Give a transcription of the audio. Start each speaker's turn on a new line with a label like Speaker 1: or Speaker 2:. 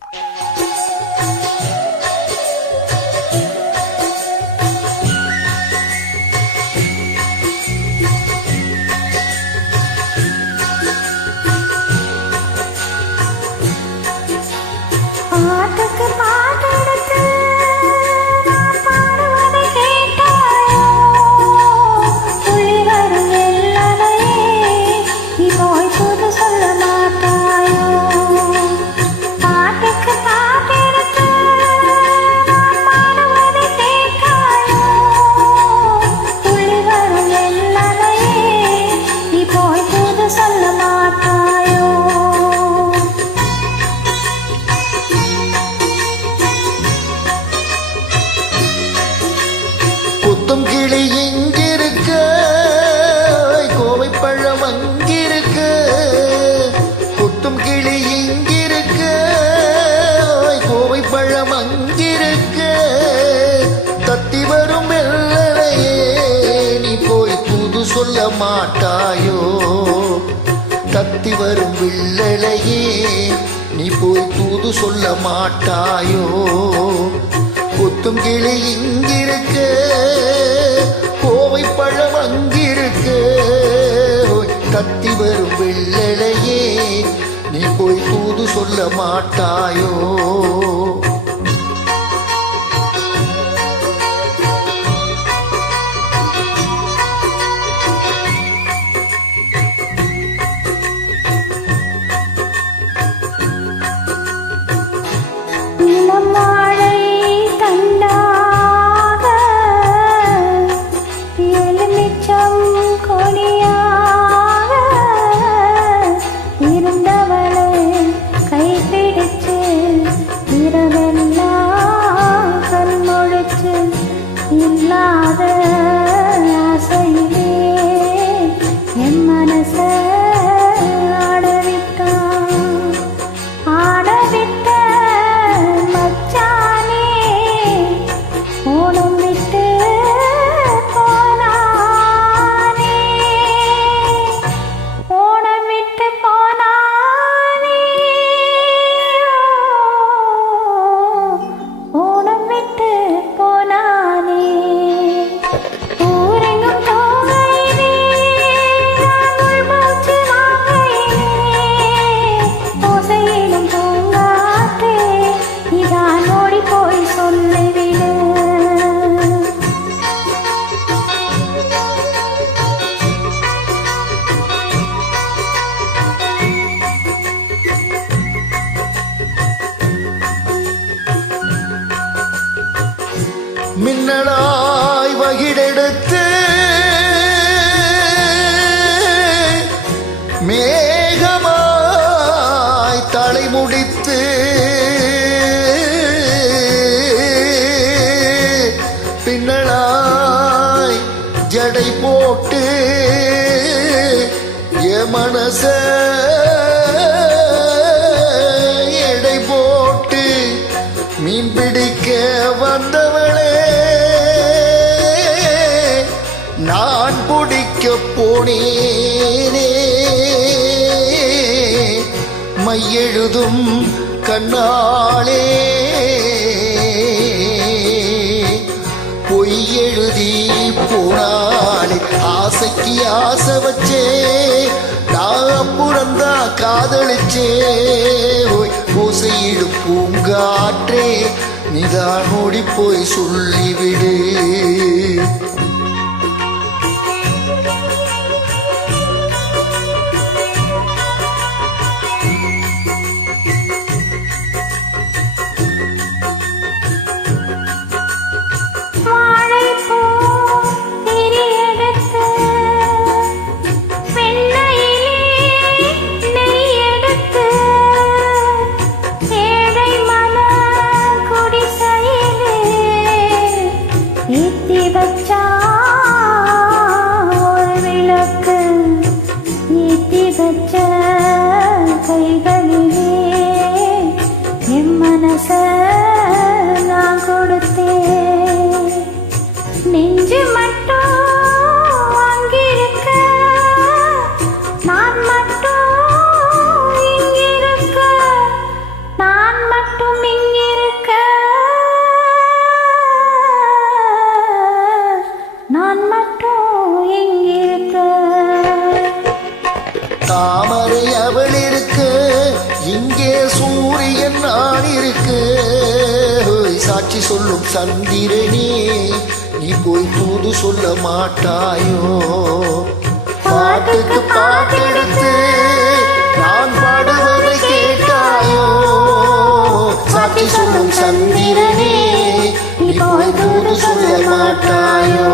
Speaker 1: Thank you.
Speaker 2: குத்தும் கிளி இங்கிருக்க கோவை பழம் அங்கிருக்க. குத்தும் கிளி இங்கிருக்க கோவை பழம் அங்கிருக்க. தத்தி வரும் வெள்ளலையே நீ போய் புது சொல்ல மாட்டாயோ? தத்தி வரும் வில்லலையே நீ போய் தூது சொல்ல மாட்டாயோ? குத்தும் கிளி இங்கிருக்கு. கோவை பழம் அங்கிருக்கு. கத்தி வரும் வெள்ளலையே நீ போய் தூது சொல்ல மாட்டாயோ?
Speaker 1: Father.
Speaker 2: மின்னலாய் வகிடெடுத்து மேகமாய் தலை முடித்து பின்னலாய் ஜடை போட்டு எ மனச எடை போட்டு மீன் பிடிக்க வந்தவன் போனேனே. மையெழுதும் கண்ணாளே. பொய்யெழுதி போனாளே ஆசைக்கு ஆசை வச்சே. நான் புறந்தா காதலிச்சே. ஓய் ஓசையிடும் பூங்காற்றே. நிதான் ஓடி போய் சொல்லிவிடு. தாமரை அவள் இருக்கு. இங்கே சூரியன் நான் இருக்கு. ஓய், சாட்சி சொல்லும் சந்திரனே நீ போய் தூது சொல்ல மாட்டாயோ? பாட்டுக்கு பாட்டெடுத்து நான் பாடுவதை கேட்டாயோ? சாட்சி சொல்லும் சந்திரனே நீ போய் தூது சொல்ல மாட்டாயோ?